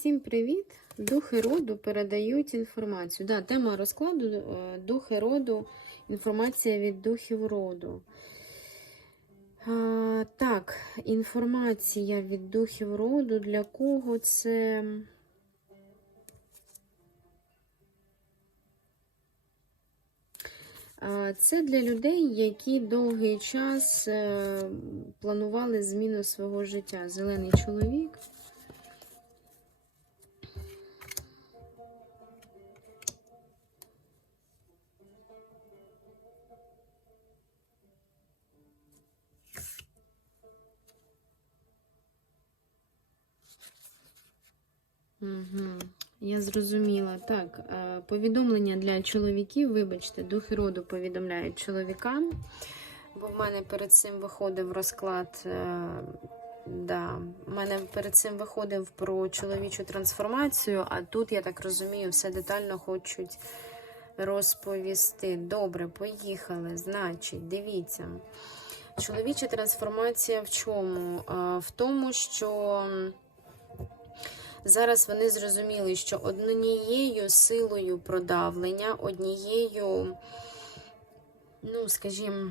Всім привіт! Духи роду передають інформацію. Да, тема розкладу е, духи роду, інформація від духів роду. А, так, інформація від духів роду. Для кого це. Це для людей, які довгий час е, планували зміну свого життя. Зелений чоловік. Угу. Я зрозуміла. Так, е, повідомлення для чоловіків, вибачте, духи роду повідомляють чоловікам. Бо в мене перед цим виходив розклад. е, Да, в мене перед цим виходив про чоловічу трансформацію, а тут, я так розумію, все детально хочуть розповісти. Добре, поїхали. Значить, дивіться. Чоловіча трансформація в чому? Е, В тому, що. Зараз вони зрозуміли, що однією силою продавлення, однією, ну, скажімо,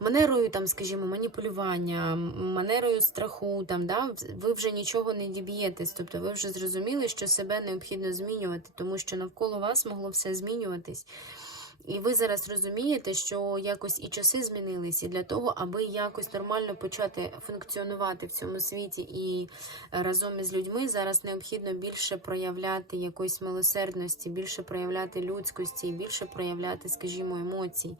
манерою, там, скажімо, маніпулювання, манерою страху, там, да, ви вже нічого не діб'єтесь. Тобто ви вже зрозуміли, що себе необхідно змінювати, тому що навколо вас могло все змінюватись. І ви зараз розумієте, що якось і часи змінились, і для того, аби якось нормально почати функціонувати в цьому світі і разом із людьми, зараз необхідно більше проявляти якоїсь милосердності, більше проявляти людськості, більше проявляти, скажімо, емоцій.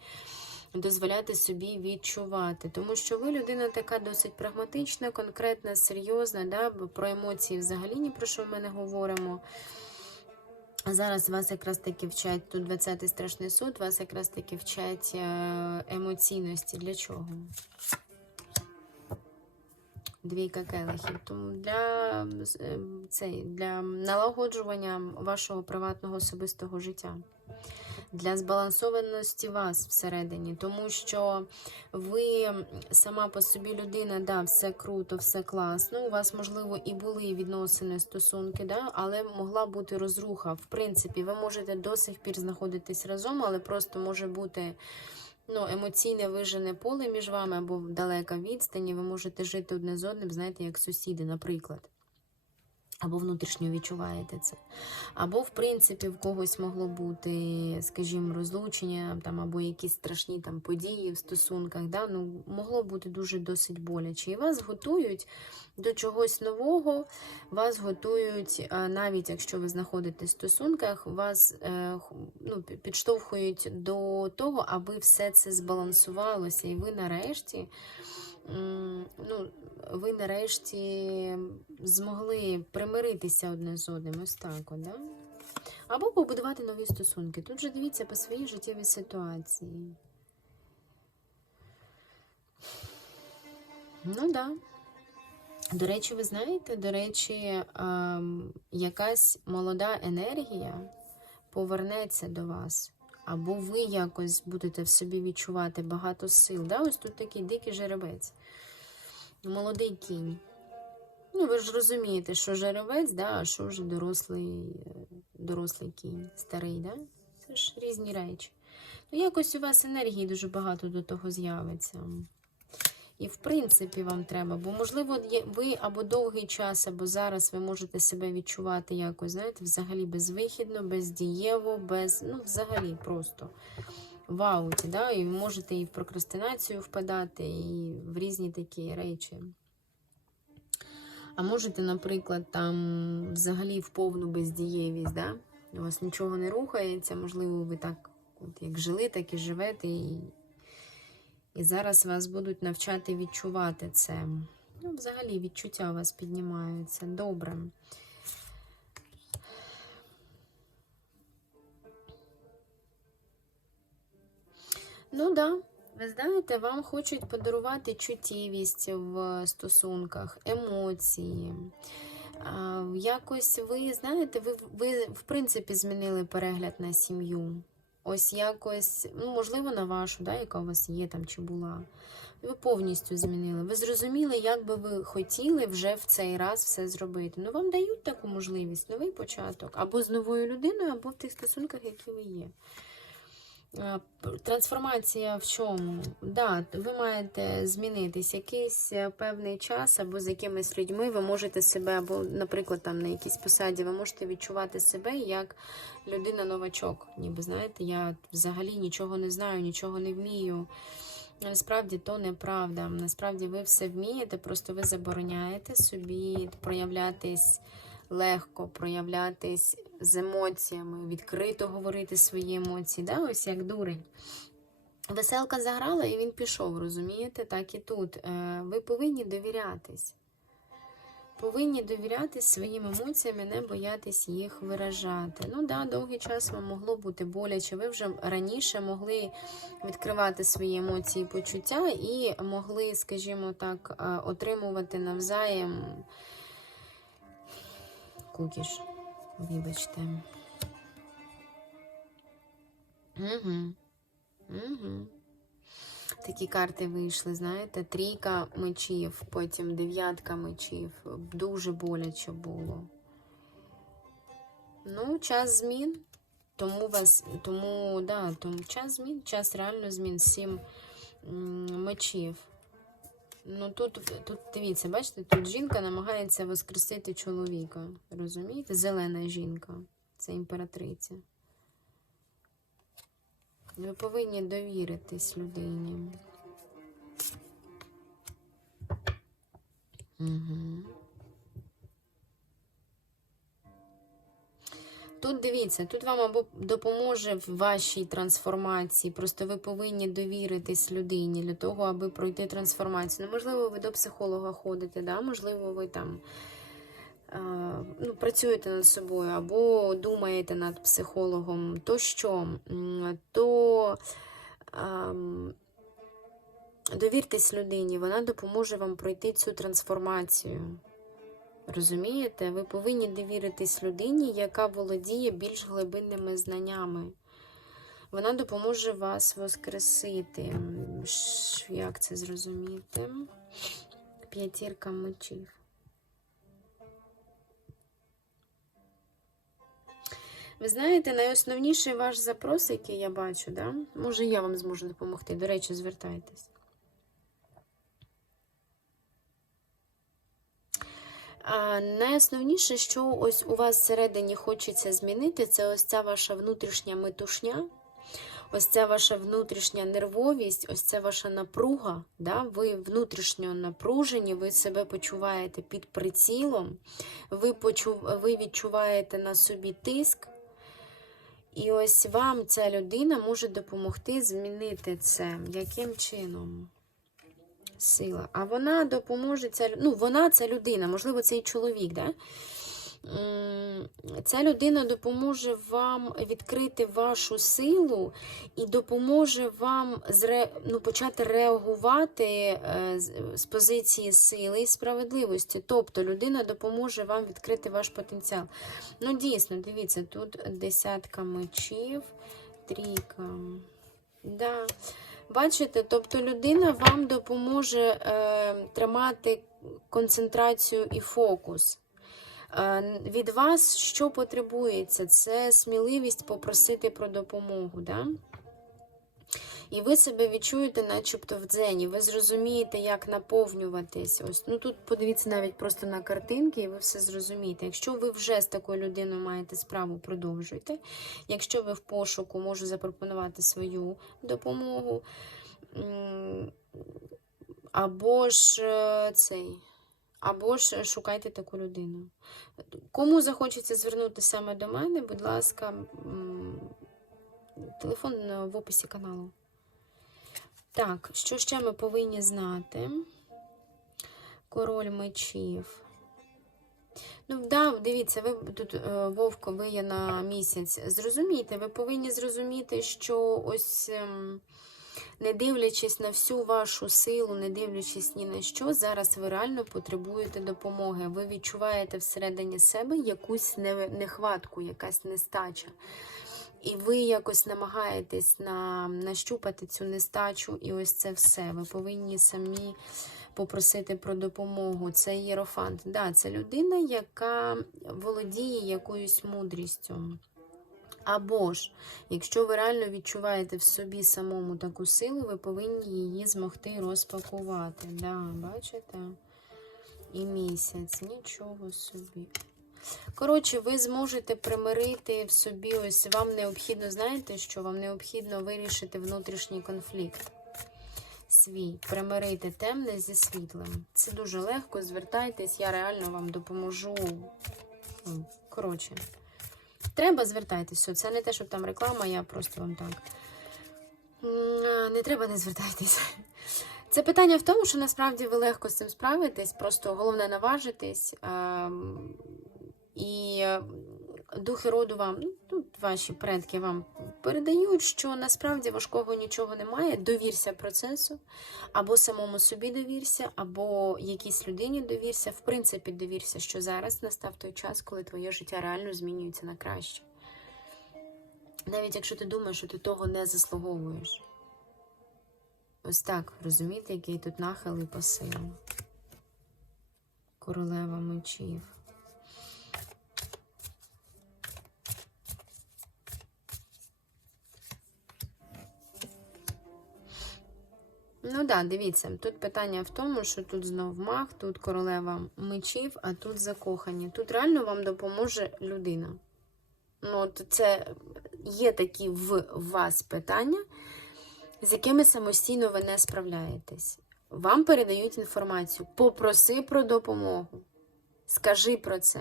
Дозволяти собі відчувати, тому що ви людина така досить прагматична, конкретна, серйозна, да? про емоції взагалі ні про що ми не говоримо. Зараз вас якраз таки вчать, тут 20-й страшний суд, вас якраз таки вчать е, емоційності. Для чого? Двійка келихів. Тому для, е, цей, для налагоджування вашого приватного особистого життя. Для збалансованості вас всередині, тому що ви сама по собі людина, да, все круто, все класно. У вас, можливо, і були відносини, стосунки, да, але могла бути розруха. В принципі, ви можете до сих пір знаходитись разом, але просто може бути ну, емоційне вижене поле між вами або далека відстані. Ви можете жити одне з одним, знаєте, як сусіди, наприклад. Або внутрішньо відчуваєте це. Або, в принципі, в когось могло бути, скажімо, розлучення, там, або якісь страшні там події в стосунках. Да? Ну, Могло бути дуже досить боляче. І вас готують до чогось нового, вас готують, навіть якщо ви знаходитесь в стосунках, вас е, ну, підштовхують до того, аби все це збалансувалося, і ви нарешті ну, ви нарешті змогли примиритися одне з одним, ось так, да? Або побудувати нові стосунки. Тут же дивіться по своїй життєвій ситуації. Ну, да. До речі, ви знаєте, до речі, якась молода енергія повернеться до вас. Або ви якось будете в собі відчувати багато сил. Да? Ось тут такий дикий жеребець. Молодий кінь. Ну, ви ж розумієте, що жеребець, да, а що вже дорослий дорослий кінь, старий, да? Це ж різні речі. Ну, якось у вас енергії дуже багато до того з'явиться. І, в принципі, вам треба, бо, можливо, ви або довгий час, або зараз ви можете себе відчувати якось, знаєте, взагалі безвихідно, бездієво, без, ну, взагалі просто в ауті, да? і можете і в прокрастинацію впадати, і в різні такі речі. А можете, наприклад, там взагалі в повну бездієвість, да? у вас нічого не рухається, можливо, ви так, от як жили, так і живете. і і зараз вас будуть навчати відчувати це. Ну, взагалі, відчуття у вас піднімаються. Добре. Ну, да, ви знаєте, вам хочуть подарувати чуттєвість в стосунках, емоції. Якось ви, знаєте, ви, ви в принципі змінили перегляд на сім'ю. Ось якось, ну, можливо, на вашу, да, яка у вас є там чи була. Ви повністю змінили. Ви зрозуміли, як би ви хотіли вже в цей раз все зробити. Ну, вам дають таку можливість, новий початок. Або з новою людиною, або в тих стосунках, які ви є. Е, Трансформація в чому? Да, ви маєте змінитись якийсь е, певний час, або з якимись людьми ви можете себе, або, наприклад, там на якійсь посаді, ви можете відчувати себе як людина-новачок. Ніби знаєте, я взагалі нічого не знаю, нічого не вмію. Насправді то неправда. Насправді ви все вмієте, просто ви забороняєте собі проявлятись легко, проявлятись з емоціями, відкрито говорити свої емоції. Да? Ось як дурень. Веселка заграла і він пішов, розумієте? Так і тут. Е, Ви повинні довірятись. Повинні довірятись своїм емоціям і не боятись їх виражати. Ну да, довгий час вам могло бути боляче. Ви вже раніше могли відкривати свої емоції почуття і могли, скажімо так, е, отримувати навзаєм кукіш. Вибачте. Угу. Угу. Такі карти вийшли, знаєте, трійка мечів, потім дев'ятка мечів. Дуже боляче було. Ну, час змін. Тому вас, тому, да, тому час змін, час реально змін, сім мечів. Ну тут, тут дивіться, бачите, тут жінка намагається воскресити чоловіка. Розумієте? Зелена жінка. Це імператриця. Ви повинні довіритись людині. Угу. Дивіться, тут вам або допоможе в вашій трансформації. Просто ви повинні довіритись людині для того, аби пройти трансформацію. Ну, можливо, ви до психолога ходите, да? можливо, ви там е, ну, працюєте над собою, або думаєте над психологом, то що? То ем, довіртесь людині, вона допоможе вам пройти цю трансформацію. Розумієте? Ви повинні довіритись людині, яка володіє більш глибинними знаннями. Вона допоможе вас воскресити. Як це зрозуміти? П'ятірка мечів. Ви знаєте, найосновніший ваш запрос, який я бачу, да? може я вам зможу допомогти. До речі, звертайтесь. А найосновніше, що ось у вас всередині хочеться змінити, це ось ця ваша внутрішня метушня, ось ця ваша внутрішня нервовість, ось ця ваша напруга. Да? Ви внутрішньо напружені, ви себе почуваєте під прицілом, ви, почув... ви відчуваєте на собі тиск. І ось вам ця людина може допомогти змінити це. Яким чином? Сила. А вона допоможе ця ну, вона це людина, можливо, це і чоловік, да? Ця людина допоможе вам відкрити вашу силу і допоможе вам зре... ну, почати реагувати е, з- позиції сили і справедливості. Тобто людина допоможе вам відкрити ваш потенціал. Ну, дійсно, дивіться, тут десятка мечів, трійка. Да. Бачите, тобто людина вам допоможе е, тримати концентрацію і фокус. Е, від вас що потребується? Це сміливість попросити про допомогу. Да? І ви себе відчуєте, начебто в дзені. Ви зрозумієте, як наповнюватись. Ось, ну Тут подивіться навіть просто на картинки, і ви все зрозумієте. Якщо ви вже з такою людиною маєте справу, продовжуйте. Якщо ви в пошуку, можу запропонувати свою допомогу. Або ж е, цей. Або ж шукайте таку людину. Кому захочеться звернути саме до мене, будь ласка, телефон е, в описі каналу. Так, що ще ми повинні знати? Король мечів. Ну, да, дивіться, ви тут е, Вовко, ви є на місяць. Зрозумійте, ви повинні зрозуміти, що ось. ем, не дивлячись на всю вашу силу, не дивлячись ні на що, зараз ви реально потребуєте допомоги. Ви відчуваєте всередині себе якусь нехватку, якась нестача. І ви якось намагаєтесь на, нащупати цю нестачу, і ось це все. Ви повинні самі попросити про допомогу. Це єрофант. Да, це людина, яка володіє якоюсь мудрістю. Або ж, якщо ви реально відчуваєте в собі самому таку силу, ви повинні її змогти розпакувати. Да, бачите? І місяць, нічого собі. Коротше, ви зможете примирити в собі, ось вам необхідно, знаєте, що вам необхідно вирішити внутрішній конфлікт свій, примирити темне зі світлим. Це дуже легко, звертайтесь, я реально вам допоможу. Ну, Коротше, треба звертайтесь. Все, Це не те, щоб там реклама, я просто вам так. Не треба, не звертайтесь. Це питання в тому, що насправді ви легко з цим справитесь, просто головне наважитись. І духи роду вам, ну, ваші предки вам передають, що насправді важкого нічого немає. Довірся процесу, або самому собі довірся, або якійсь людині довірся. В принципі, довірся, що зараз настав той час, коли твоє життя реально змінюється на краще. Навіть якщо ти думаєш, що ти того не заслуговуєш. Ось так, розумієте, який тут нахил і посил. Королева мечів. Ну да, дивіться, тут питання в тому, що тут знов маг, тут королева мечів, а тут закохані. Тут реально вам допоможе людина. Ну, от це є такі в вас питання, з якими самостійно ви не справляєтесь. Вам передають інформацію. Попроси про допомогу. Скажи про це.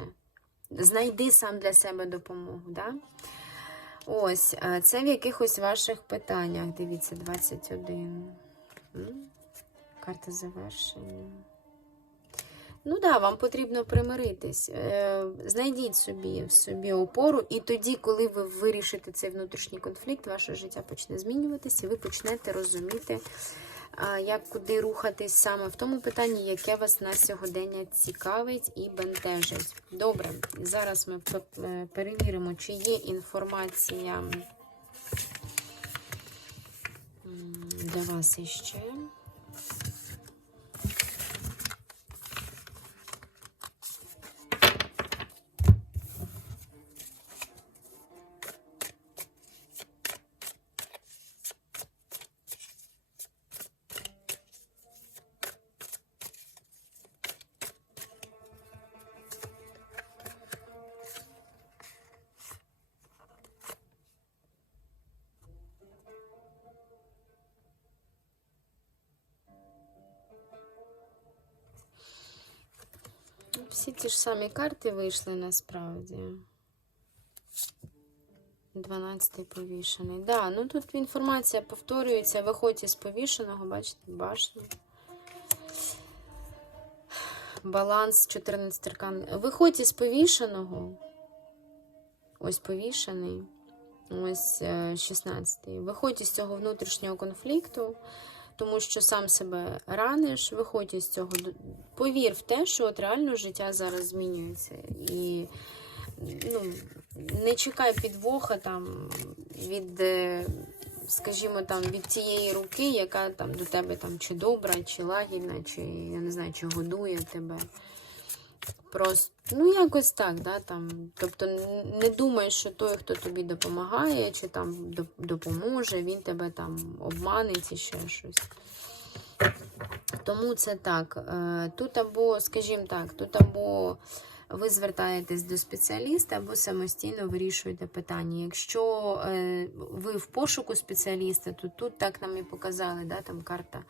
Знайди сам для себе допомогу. Да? Ось, це в якихось ваших питаннях. Дивіться, 21. Карта завершення. Ну да, вам потрібно примиритись. Е, Знайдіть собі собі опору, і тоді, коли ви вирішите цей внутрішній конфлікт, ваше життя почне змінюватися, і ви почнете розуміти, як куди рухатись саме в тому питанні, яке вас на сьогодення цікавить і бентежить. Добре, зараз ми е, перевіримо, чи є інформація для вас іще. Всі ті ж самі карти вийшли насправді. 12-й повішений. Да, ну тут інформація повторюється. Виходь із повішеного, бачите, башня. Баланс 14 аркан. Виходь із повішеного. Ось повішений. Ось 16-й. Виходь із цього внутрішнього конфлікту тому що сам себе раниш, виходь із цього. Повір в те, що от реально життя зараз змінюється. І ну, не чекай підвоха там від, е, скажімо, там, від тієї руки, яка там до тебе там чи добра, чи лагідна, чи я не знаю, чи годує тебе. Просто, ну, якось так, да, там. Тобто не думай, що той, хто тобі допомагає, чи там допоможе, він тебе там обманить і ще щось. Тому це так. Е, Тут або, скажімо так, тут або ви звертаєтесь до спеціаліста, або самостійно вирішуєте питання. Якщо е, ви в пошуку спеціаліста, то тут так нам і показали, да, там карта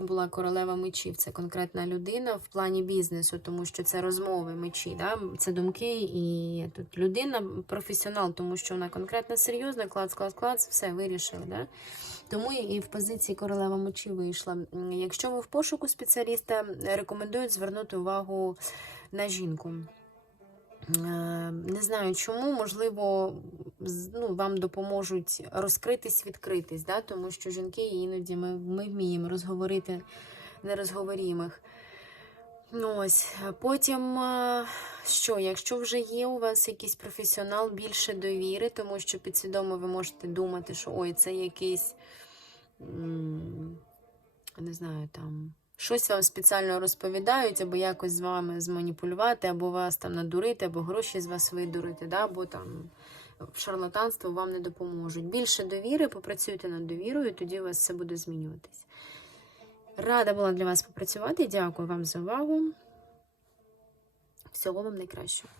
була королева мечів. Це конкретна людина в плані бізнесу, тому що це розмови мечі, да? це думки, і тут людина професіонал, тому що вона конкретно серйозна, клац, клац, клац, все вирішили. Да? Тому і в позиції королева мечі вийшла. Якщо ви в пошуку спеціаліста, рекомендують звернути увагу на жінку. Е, Не знаю чому, можливо, ну, вам допоможуть розкритись, відкритись, да? тому що жінки іноді ми, ми вміємо розговорити нерозговорімих. Ну, ось. Потім, що, якщо вже є у вас якийсь професіонал, більше довіри, тому що підсвідомо ви можете думати, що ой, це якийсь, не знаю, там, щось вам спеціально розповідають, або якось з вами зманіпулювати, або вас там надурити, або гроші з вас видурити, да? або там шарлатанство вам не допоможуть. Більше довіри, попрацюйте над довірою, тоді у вас все буде змінюватись. Рада була для вас попрацювати. Дякую вам за увагу. Всього вам найкращого.